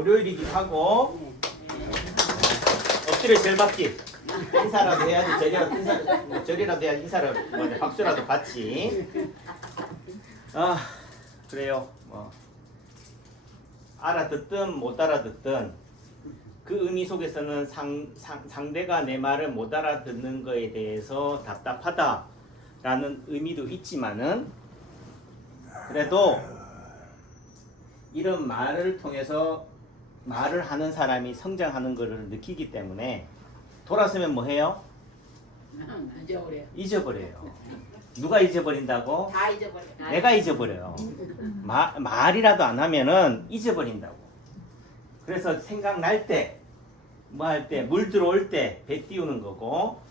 월요일이기도 하고 엎드려 절 받기 인사라도 해야지 절이라도 해야지 인사를 뭐냐 박수라도 받지. 아 그래요. 뭐 알아듣든 못 알아듣든 그 의미 속에서는 상대가 내 말을 못 알아듣는 거에 대해서 답답하다라는 의미도 있지만은 그래도 이런 말을 통해서 말을 하는 사람이 성장하는 것을 느끼기 때문에 돌아서면 뭐 해요? 잊어버려요. 누가 잊어버린다고? 다 잊어버려. 내가 잊어버려요. 말이라도 안 하면은 잊어버린다고. 그래서 생각날 때, 뭐 할 때, 물 들어올 때 배 띄우는 거고.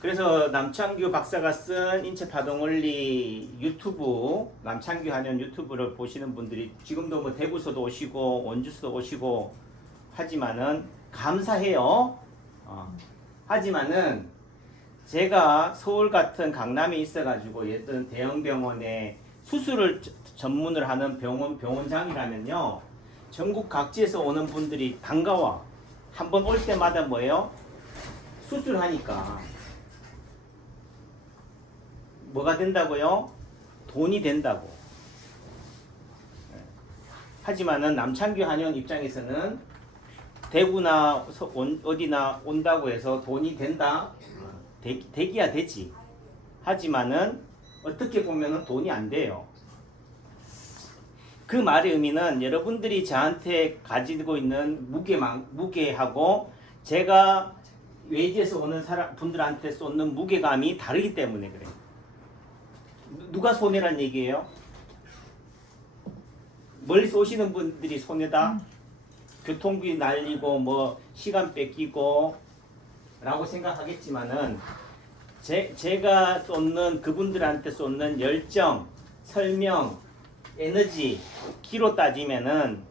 그래서 남창규 박사가 쓴 인체 파동 원리 유튜브, 남창규 한연 유튜브를 보시는 분들이 지금도 뭐 대구서도 오시고 원주서도 오시고 하지만은 감사해요. 하지만은 제가 서울 같은 강남에 있어가지고 예전 대형 병원에 수술을 전문을 하는 병원장이라면요 전국 각지에서 오는 분들이 반가워. 한번 올 때마다 뭐예요? 수술하니까 뭐가 된다고요? 돈이 된다고. 하지만은 남창규 한의원 입장에서는 대구나 어디나 온다고 해서 돈이 된다? 되기야 되지. 하지만은 어떻게 보면은 돈이 안 돼요. 그 말의 의미는 여러분들이 저한테 가지고 있는 무게하고 제가 외지에서 오는 분들한테 쏟는 무게감이 다르기 때문에 그래요. 누가 손해란 얘기예요? 멀리서 오시는 분들이 손해다? 교통비 날리고 뭐 시간 뺏기고 라고 생각하겠지만은 제가 쏟는 그분들한테 쏟는 열정, 설명, 에너지, 키로 따지면은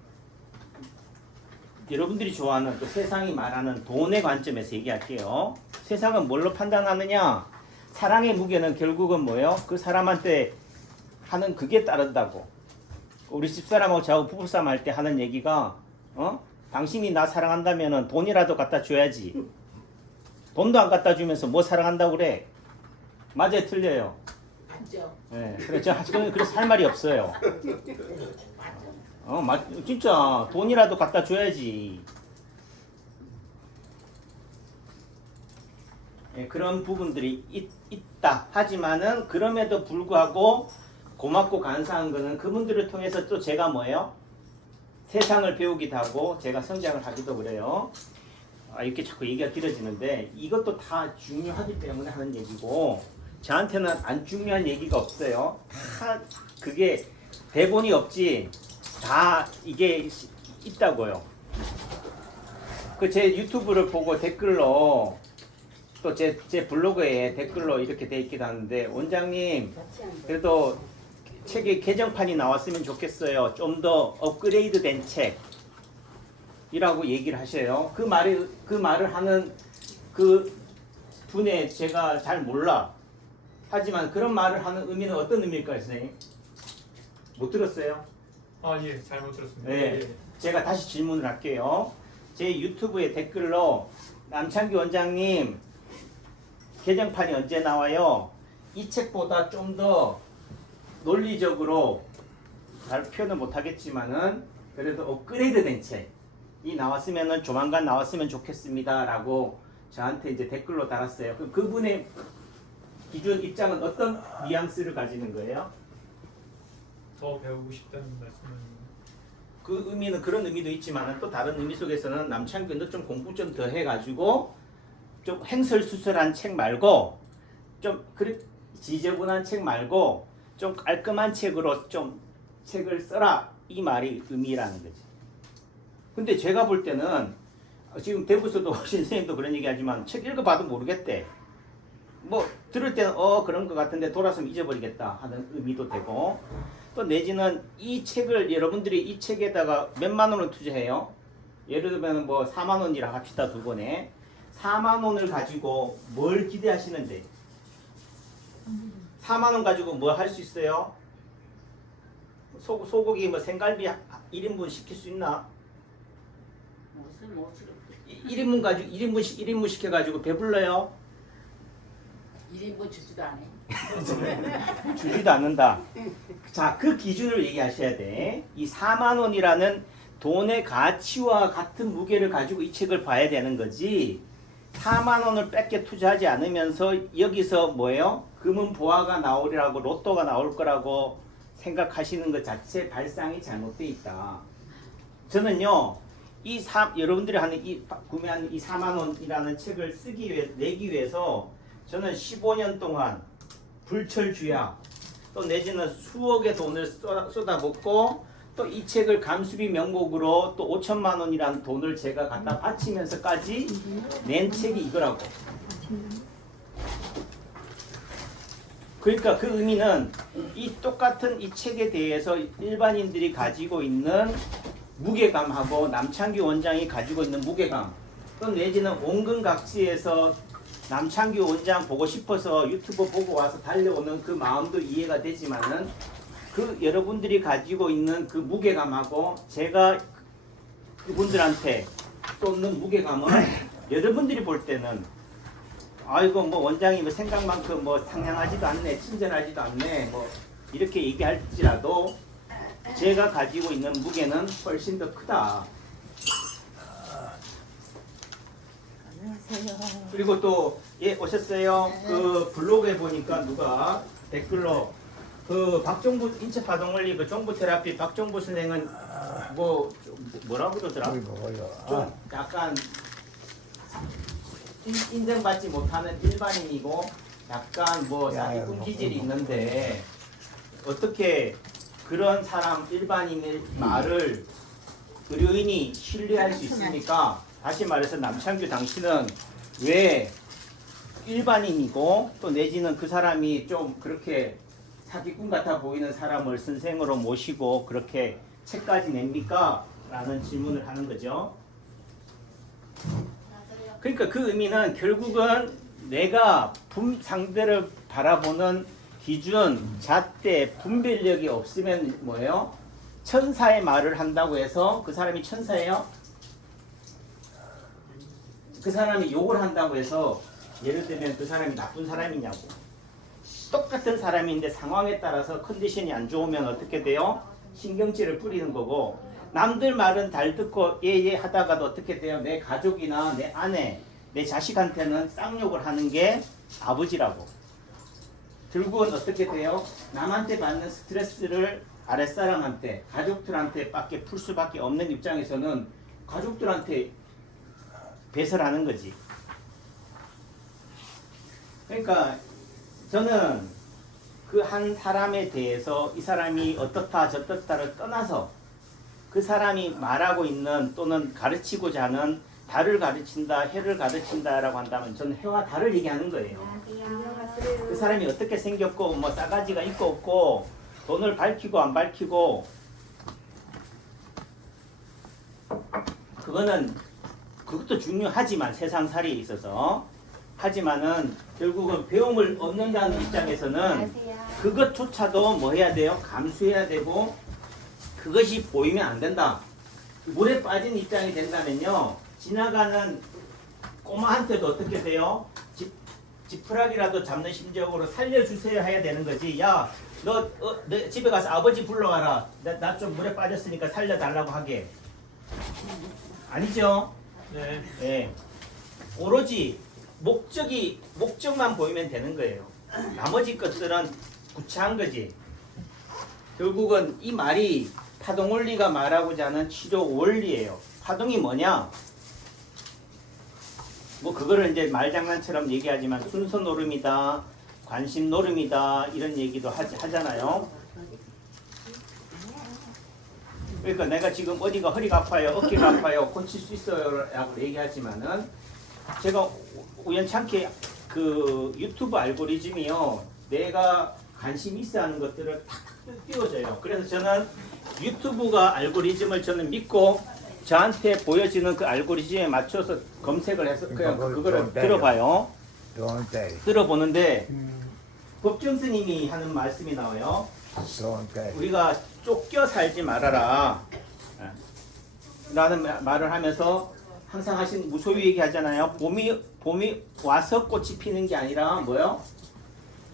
여러분들이 좋아하는 또 세상이 말하는 돈의 관점에서 얘기할게요. 세상은 뭘로 판단하느냐? 사랑의 무게는 결국은 뭐예요? 그 사람한테 하는 그게 따른다고. 우리 집사람하고 저하고 부부싸움 할 때 하는 얘기가 당신이 나 사랑한다면은 돈이라도 갖다 줘야지. 돈도 안 갖다 주면서 뭐 사랑한다고 그래? 맞아요, 틀려요? 맞죠. 네, 그래서 할 말이 없어요. 진짜 돈이라도 갖다 줘야지. 네, 그런 부분들이 있다. 하지만은 그럼에도 불구하고 고맙고 감사한 거는 그분들을 통해서 또 제가 뭐예요? 세상을 배우기도 하고 제가 성장을 하기도 그래요. 이렇게 자꾸 얘기가 길어지는데 이것도 다 중요하기 때문에 하는 얘기고 저한테는 안 중요한 얘기가 없어요. 다 그게 대본이 없지 다 이게 있다고요. 그 제 유튜브를 보고 댓글로 또 제 블로그에 댓글로 이렇게 돼 있기도 하는데 원장님 그래도 책에 개정판이 나왔으면 좋겠어요. 좀 더 업그레이드 된 책이라고 얘기를 하셔요. 그 말을 하는 그 분에 제가 잘 몰라. 하지만 그런 말을 하는 의미는 어떤 의미일까요, 선생님? 못 들었어요? 예, 잘못 들었습니다. 네, 예. 제가 다시 질문을 할게요. 제 유튜브에 댓글로 남창규 원장님 개정판이 언제 나와요? 이 책보다 좀 더 논리적으로 잘 표현을 못하겠지만은 그래도 업그레이드된 책이 나왔으면은 조만간 나왔으면 좋겠습니다 라고 저한테 이제 댓글로 달았어요. 그럼 그분의 기존 입장은 어떤 뉘앙스를 가지는 거예요? 더 배우고 싶다는 말씀은 그 의미는 그런 의미도 있지만 또 다른 의미 속에서는 남창규도 좀 공부 좀 더 해가지고 좀 행설수설한 책 말고 좀 지저분한 책 말고 좀 깔끔한 책으로 좀 책을 써라 이 말이 의미라는 거지. 근데 제가 볼 때는 지금 대구서도 오신 선생님도 그런 얘기하지만 책 읽어봐도 모르겠대. 뭐 들을 때는 그런 것 같은데 돌아서면 잊어버리겠다 하는 의미도 되고 또 내지는 이 책을 여러분들이 이 책에다가 몇만 원을 투자해요. 예를 들면 뭐 4만 원이라 합시다. 두 권에 4만 원을 가지고 뭘 기대하시는데 4만 원 가지고 뭐 할 수 있어요? 소고기 뭐 생갈비 1인분 시킬 수 있나? 무슨 옷을 1인분 가지고 1인분 시켜가지고 배불러요? 1인분 주지도 않아. 주지도 않는다. 자, 그 기준을 얘기하셔야 돼. 이 4만 원이라는 돈의 가치와 같은 무게를 가지고 이 책을 봐야 되는 거지. 4만 원을 뺏게 투자하지 않으면서 여기서 뭐예요? 금은 보화가 나오리라고 로또가 나올 거라고 생각하시는 것 자체 발상이 잘못되어 있다. 저는요, 여러분들이 구매하는 이 4만 원이라는 책을 내기 위해서 저는 15년 동안 불철주야 또 내지는 수억의 돈을 쏟아붓고 또 이 책을 감수비 명목으로 또 5천만 원이라는 돈을 제가 갖다 바치면서까지 낸 책이 이거라고. 그러니까 그 의미는 이 똑같은 이 책에 대해서 일반인들이 가지고 있는 무게감하고 남창규 원장이 가지고 있는 무게감 또 내지는 온근각지에서 남창규 원장 보고 싶어서 유튜브 보고 와서 달려오는 그 마음도 이해가 되지만은 그 여러분들이 가지고 있는 그 무게감하고 제가 그분들한테 쏟는 무게감은 여러분들이 볼 때는 아이고 뭐 원장이 뭐 생각만큼 뭐 상냥하지도 않네 친절하지도 않네 뭐 이렇게 얘기할지라도 제가 가지고 있는 무게는 훨씬 더 크다. 안녕하세요. 그리고 또 예 오셨어요. 그 블로그에 보니까 누가 댓글로 그 박종부 인체 파동원리 그 종부 테라피 박종부 선생은 뭐라고 그러더라? 좀 약간 인정받지 못하는 일반인이고 약간 뭐 사기꾼 기질이 있는데 어떻게 그런 사람 일반인의 말을 의료인이 신뢰할 수 있습니까? 다시 말해서 남창규 당신은 왜 일반인이고 또 내지는 그 사람이 좀 그렇게 사기꾼 같아 보이는 사람을 선생으로 모시고 그렇게 책까지 냅니까? 라는 질문을 하는 거죠. 그러니까 그 의미는 결국은 내가 상대를 바라보는 기준, 잣대, 분별력이 없으면 뭐예요? 천사의 말을 한다고 해서 그 사람이 천사예요? 그 사람이 욕을 한다고 해서 예를 들면 그 사람이 나쁜 사람이냐고. 똑같은 사람인데 상황에 따라서 컨디션이 안 좋으면 어떻게 돼요? 신경질을 뿌리는 거고 남들 말은 잘 듣고 예예 하다가도 어떻게 돼요? 내 가족이나 내 아내, 내 자식한테는 쌍욕을 하는 게 아버지라고. 결국은 어떻게 돼요? 남한테 받는 스트레스를 아랫사람한테, 가족들한테 밖에 풀 수밖에 없는 입장에서는 가족들한테 배설하는 거지. 그러니까 저는 그 한 사람에 대해서 이 사람이 어떻다 저떻다를 떠나서 그 사람이 말하고 있는 또는 가르치고자 하는 달을 가르친다, 해를 가르친다라고 한다면 저는 해와 달을 얘기하는 거예요. 그 사람이 어떻게 생겼고 뭐 싸가지가 있고 없고 돈을 밝히고 안 밝히고 그것도 중요하지만 세상살이에 있어서 하지만은 결국은 배움을 얻는다는 입장에서는 그것조차도 뭐 해야 돼요? 감수해야 되고 그것이 보이면 안 된다. 물에 빠진 입장이 된다면요 지나가는 꼬마한테도 어떻게 돼요? 지푸라기라도 잡는 심정으로 살려주세요 해야 되는 거지. 야, 너 집에 가서 아버지 불러와라. 나 좀 물에 빠졌으니까 살려달라고 하게. 아니죠? 네. 네. 오로지 목적만 보이면 되는 거예요. 나머지 것들은 구차한 거지. 결국은 이 말이 파동원리가 말하고자 하는 치료 원리예요. 파동이 뭐냐? 뭐 그거를 이제 말장난처럼 얘기하지만 순서 노름이다, 관심 노름이다 이런 얘기도 하잖아요. 그러니까 내가 지금 어디가 허리가 아파요, 어깨가 아파요, 고칠 수 있어요 라고 얘기하지만은 제가 우연찮게 그 유튜브 알고리즘이요 내가 관심 있어 하는 것들을 탁 띄워줘요. 그래서 저는 유튜브가 알고리즘을 저는 믿고 저한테 보여지는 그 알고리즘에 맞춰서 검색을 해서 그냥 그거를 들어봐요. 들어보는데 법정 스님이 하는 말씀이 나와요. 우리가 쫓겨 살지 말아라. 라는 말을 하면서 항상 하신 무소유 얘기하잖아요. 봄이 와서 꽃이 피는 게 아니라 뭐요?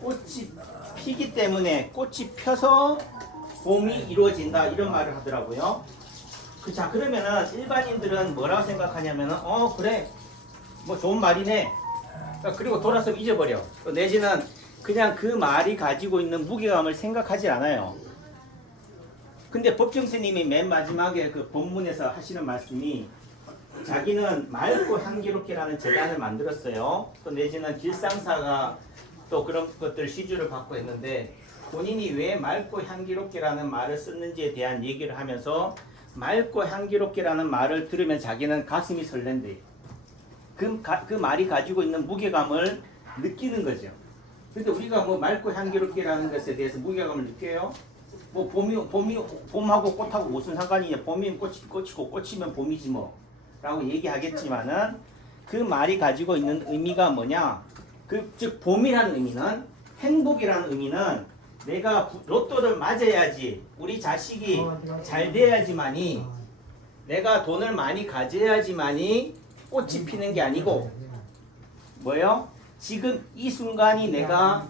꽃이 피기 때문에 꽃이 펴서 봄이 이루어진다 이런 말을 하더라고요. 자 그러면은 일반인들은 뭐라고 생각하냐면은 그래 뭐 좋은 말이네. 그리고 돌아서 잊어버려. 내지는 그냥 그 말이 가지고 있는 무게감을 생각하지 않아요. 근데 법정스님이 맨 마지막에 그 본문에서 하시는 말씀이 자기는 맑고 향기롭게라는 재단을 만들었어요. 또 내지는 길상사가 또 그런 것들 시주를 받고 했는데 본인이 왜 맑고 향기롭게라는 말을 썼는지에 대한 얘기를 하면서 맑고 향기롭게라는 말을 들으면 자기는 가슴이 설렌대. 그 말이 가지고 있는 무게감을 느끼는 거죠. 근데 우리가 뭐 맑고 향기롭게라는 것에 대해서 무게감을 느껴요? 뭐 봄하고 꽃하고 무슨 상관이냐? 봄이면 꽃이고 꽃이면 봄이지 뭐. 라고 얘기하겠지만은 그 말이 가지고 있는 의미가 뭐냐? 즉 봄이라는 의미는 행복이라는 의미는 내가 로또를 맞아야지 우리 자식이 잘 돼야지만이 내가 돈을 많이 가져야지만이 꽃이 피는 게 아니고 뭐요? 지금 이 순간이 내가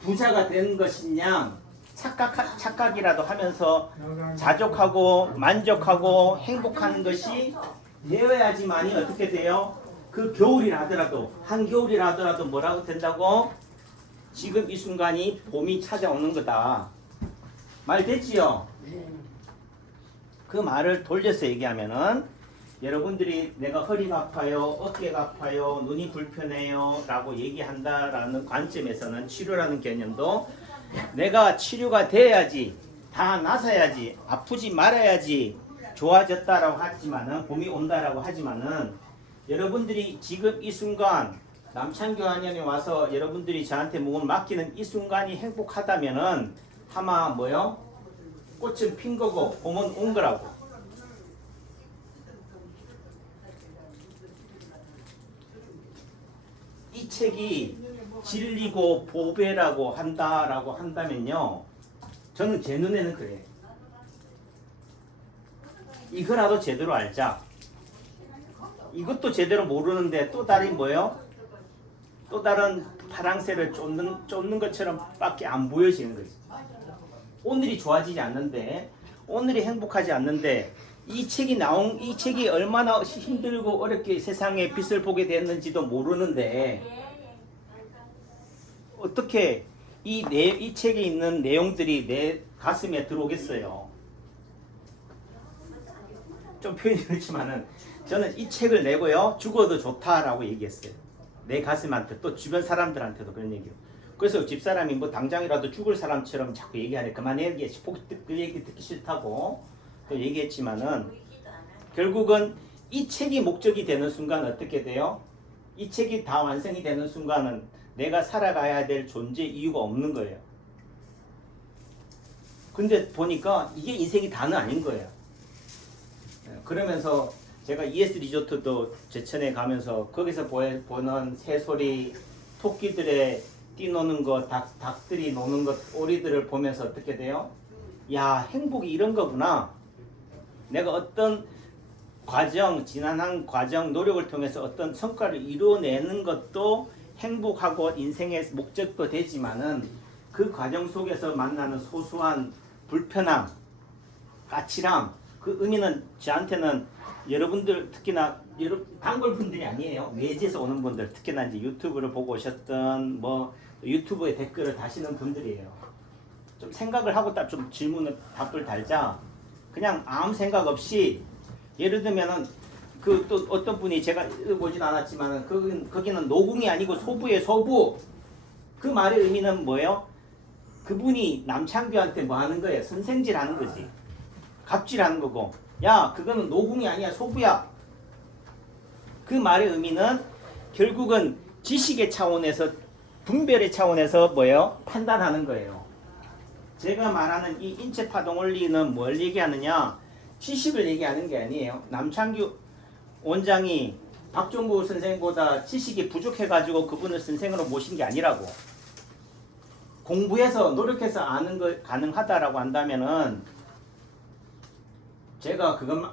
부자가 되는 것이냐 착각이라도 하면서 자족하고 만족하고 행복하는 것이 되어야지만이 어떻게 돼요? 그 겨울이라 하더라도 한겨울이라 하더라도 뭐라고 된다고? 지금 이 순간이 봄이 찾아오는 거다. 말 됐지요? 그 말을 돌려서 얘기하면은 여러분들이 내가 허리가 아파요, 어깨가 아파요, 눈이 불편해요 라고 얘기한다라는 관점에서는 치료라는 개념도 내가 치료가 돼야지 다 나서야지 아프지 말아야지 좋아졌다라고 하지만은 봄이 온다라고 하지만은 여러분들이 지금 이 순간 남창교 한연에 와서 여러분들이 저한테 몸을 맡기는 이 순간이 행복하다면은 아마 뭐요? 꽃은 핀 거고 봄은 온 거라고. 이 책이 진리고 보배라고 한다라고 한다면요, 저는 제 눈에는 그래요. 이거라도 제대로 알자. 이것도 제대로 모르는데 또 다른 뭐예요? 또 다른 파랑새를 쫓는 것처럼 밖에 안 보여지는 거지. 오늘이 좋아지지 않는데, 오늘이 행복하지 않는데, 이 책이 얼마나 힘들고 어렵게 세상에 빛을 보게 됐는지도 모르는데, 어떻게 이 책에 있는 내용들이 내 가슴에 들어오겠어요? 좀 표현이 그렇지만은, 저는 이 책을 내고요, 죽어도 좋다라고 얘기했어요. 내 가슴한테, 또 주변 사람들한테도 그런 얘기요. 그래서 집사람이 뭐 당장이라도 죽을 사람처럼 자꾸 얘기하래. 그만해, 그 얘기 듣기 싫다고 또 얘기했지만은, 결국은 이 책이 목적이 되는 순간 어떻게 돼요? 이 책이 다 완성이 되는 순간은 내가 살아가야 될 존재 이유가 없는 거예요. 근데 보니까 이게 인생이 다는 아닌 거예요. 그러면서 제가 ES 리조트도 제천에 가면서 거기서 보는 새소리, 토끼들의 뛰노는 것, 닭들이 노는 것, 오리들을 보면서 어떻게 돼요? 야, 행복이 이런 거구나. 내가 어떤 과정, 지난한 과정, 노력을 통해서 어떤 성과를 이루어내는 것도 행복하고 인생의 목적도 되지만은 그 과정 속에서 만나는 소소한 불편함, 까칠함, 그 의미는 저한테는 여러분들 특히나 단골분들이 아니에요. 외지에서 오는 분들, 특히나 이제 유튜브를 보고 오셨던 뭐 유튜브에 댓글을 다시는 분들이에요. 좀 생각을 하고 딱 좀 답을 달자. 그냥 아무 생각 없이 예를 들면은 그 또 어떤 분이 제가 읽어보진 않았지만은 거기는 노궁이 아니고 소부예요. 소부. 그 말의 의미는 뭐예요? 그분이 남창규한테 뭐 하는 거예요? 선생질 하는 거지. 갑질하는 거고. 야, 그거는 노궁이 아니야. 소부야. 그 말의 의미는 결국은 지식의 차원에서 분별의 차원에서 뭐예요? 판단하는 거예요. 제가 말하는 이 인체 파동 원리는 뭘 얘기하느냐? 지식을 얘기하는 게 아니에요. 남창규 원장이 박종구 선생보다 지식이 부족해가지고 그분을 선생으로 모신 게 아니라고. 공부해서 노력해서 아는 거 가능하다라고 한다면은 제가 그것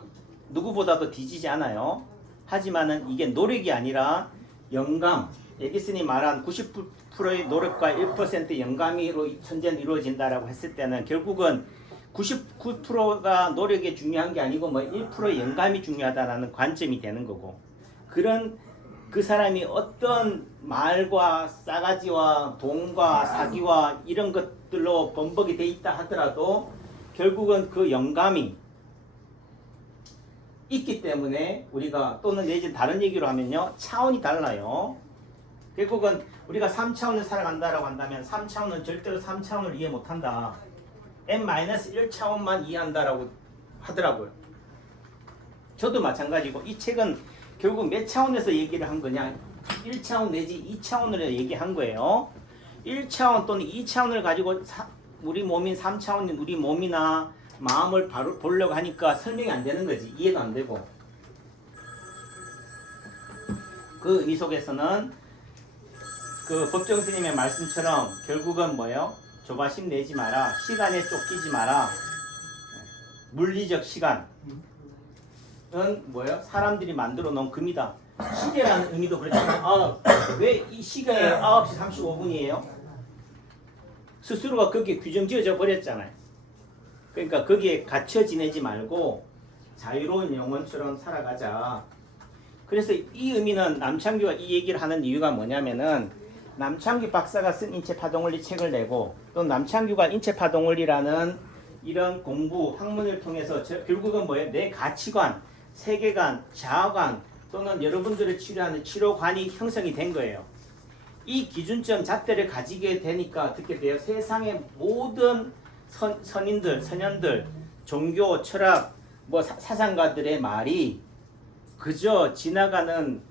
누구보다도 뒤지지 않아요. 하지만은 이게 노력이 아니라 영감, 에디슨이 말한 90%의 노력과 1%의 영감으로 천재는 이루어진다라고 했을 때는 결국은 99%가 노력이 중요한 게 아니고 뭐 1%의 영감이 중요하다라는 관점이 되는 거고, 그런 그 사람이 어떤 말과 싸가지와 돈과 사기와 이런 것들로 범벅이 돼 있다 하더라도 결국은 그 영감이 있기 때문에 우리가, 또는 내지 다른 얘기로 하면요, 차원이 달라요. 결국은 우리가 3차원을 살아간다라고 한다면 3차원은 절대로 3차원을 이해 못한다. n-1차원만 이해한다라고 하더라고요. 저도 마찬가지고, 이 책은 결국 몇 차원에서 얘기를 한 거냐, 1차원 내지 2차원으로 얘기한 거예요. 1차원 또는 2차원을 가지고 우리 몸인 3차원인 우리 몸이나 마음을 바로 보려고 하니까 설명이 안 되는 거지. 이해가 안 되고. 그 의미 속에서는 그 법정 스님의 말씀처럼 결국은 뭐예요? 조바심 내지 마라. 시간에 쫓기지 마라. 물리적 시간은 뭐예요? 사람들이 만들어 놓은 금이다. 시계라는 의미도 그렇잖아요. 왜 이 시간에 9시 35분이에요? 스스로가 거기에 규정 지어져 버렸잖아요. 그러니까 거기에 갇혀 지내지 말고 자유로운 영혼처럼 살아가자. 그래서 이 의미는 남창규가 이 얘기를 하는 이유가 뭐냐면은, 남창규 박사가 쓴 인체파동원리 책을 내고, 또 남창규가 인체파동원리라는 이런 공부 학문을 통해서 결국은 뭐예요? 내 가치관, 세계관, 자아관, 또는 여러분들을 치료하는 치료관이 형성이 된 거예요. 이 기준점 잣대를 가지게 되니까 어떻게 돼요? 세상의 모든 선인들, 선현들, 종교, 철학, 뭐 사상가들의 말이 그저 지나가는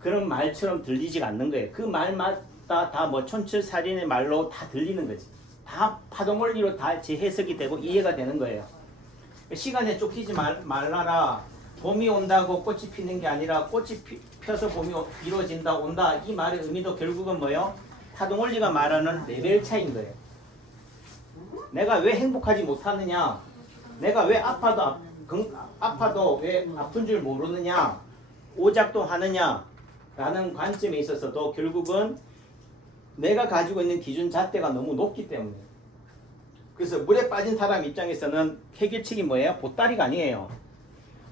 그런 말처럼 들리지가 않는 거예요. 그 말마다 다 뭐 촌철살인의 말로 다 들리는 거지. 다 파동원리로 다 재해석이 되고 이해가 되는 거예요. 시간에 쫓기지 말라라. 봄이 온다고 꽃이 피는 게 아니라 꽃이 펴서 봄이 이루어진다, 온다. 이 말의 의미도 결국은 뭐예요? 파동원리가 말하는 레벨 차이인 거예요. 내가 왜 행복하지 못하느냐, 내가 왜 아파도 왜 아픈 줄 모르느냐, 오작도 하느냐 라는 관점에 있어서도 결국은 내가 가지고 있는 기준 잣대가 너무 높기 때문에. 그래서 물에 빠진 사람 입장에서는 해결책이 뭐예요? 보따리가 아니에요.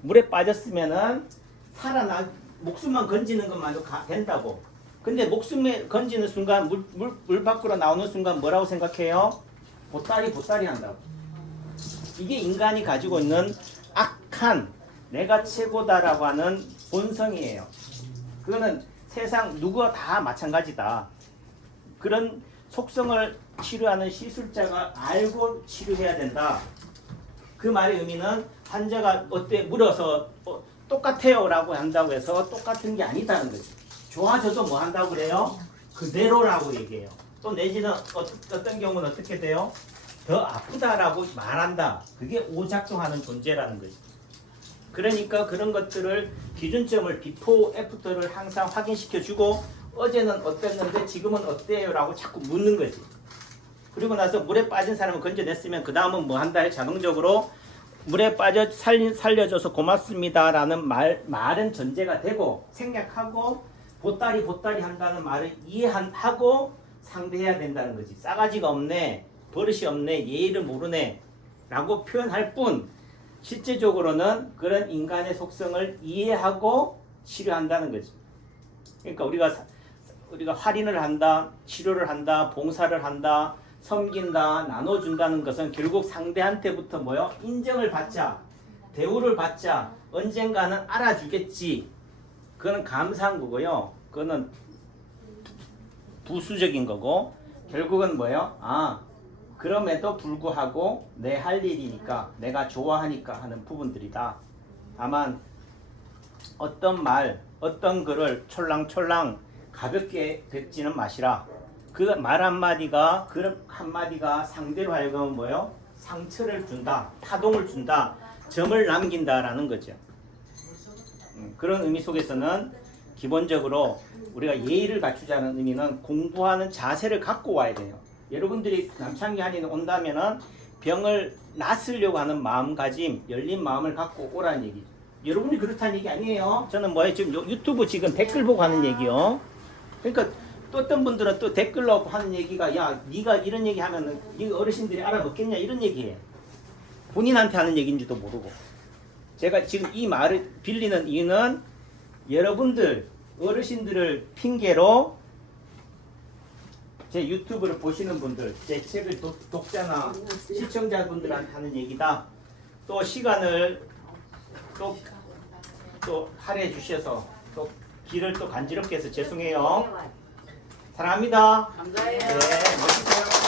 물에 빠졌으면은 목숨만 건지는 것만도 된다고. 근데 목숨에 건지는 순간 물 밖으로 나오는 순간 뭐라고 생각해요? 보따리 한다고. 이게 인간이 가지고 있는 악한 내가 최고다라고 하는 본성이에요. 그거는 세상 누구와 다 마찬가지다. 그런 속성을 치료하는 시술자가 알고 치료해야 된다. 그 말의 의미는 환자가 어때 물어서 똑같아요 라고 한다고 해서 똑같은 게 아니다는 거죠. 좋아져도 뭐 한다고 그래요? 그대로라고 얘기해요. 또 내지는 어떤 경우는 어떻게 돼요? 더 아프다라고 말한다. 그게 오작동하는 존재라는 거죠. 그러니까 그런 것들을 기준점을 비포 애프터를 항상 확인시켜주고, 어제는 어땠는데 지금은 어때요? 라고 자꾸 묻는 거지. 그리고 나서 물에 빠진 사람을 건져냈으면 그 다음은 뭐 한다? 자동적으로 물에 빠져 살려줘서 고맙습니다 라는 말은 전제가 되고, 생략하고 보따리 한다는 말을 이해하고 상대해야 된다는 거지. 싸가지가 없네, 버릇이 없네, 예의를 모르네 라고 표현할 뿐, 실제적으로는 그런 인간의 속성을 이해하고 치료한다는 거지. 그러니까 우리가 할인을 한다, 치료를 한다, 봉사를 한다, 섬긴다, 나눠준다는 것은 결국 상대한테부터 뭐요? 인정을 받자, 대우를 받자, 언젠가는 알아주겠지. 그거는 감사한 거고요. 그거는 부수적인 거고, 결국은 뭐예요? 그럼에도 불구하고 내 할 일이니까, 내가 좋아하니까 하는 부분들이다. 다만 어떤 말, 어떤 글을 촐랑촐랑 가볍게 뱉지는 마시라. 그 말 한마디가, 그 한마디가 상대로 하여금 뭐예요? 상처를 준다, 파동을 준다, 점을 남긴다라는 거죠. 그런 의미 속에서는 기본적으로 우리가 예의를 갖추자는 의미는 공부하는 자세를 갖고 와야 돼요. 여러분들이 남창기 한의에 온다면은 병을 낫으려고 하는 마음가짐, 열린 마음을 갖고 오라는 얘기. 여러분이 그렇다는 얘기 아니에요. 저는 뭐예요? 지금 유튜브 지금 댓글 보고 하는 얘기요. 그러니까 또 어떤 분들은 또 댓글로 하는 얘기가 야, 네가 이런 얘기 하면은 이 어르신들이 알아먹겠냐 이런 얘기예요. 본인한테 하는 얘기인지도 모르고. 제가 지금 이 말을 빌리는 이유는 여러분들 어르신들을 핑계로 제 유튜브를 보시는 분들, 제 책을 독자나 시청자분들한테 하는 얘기다. 또 시간을 또 할애해 주셔서 또 길을 또 간지럽게 해서 죄송해요. 사랑합니다. 감사해요. 네, 멋지세요.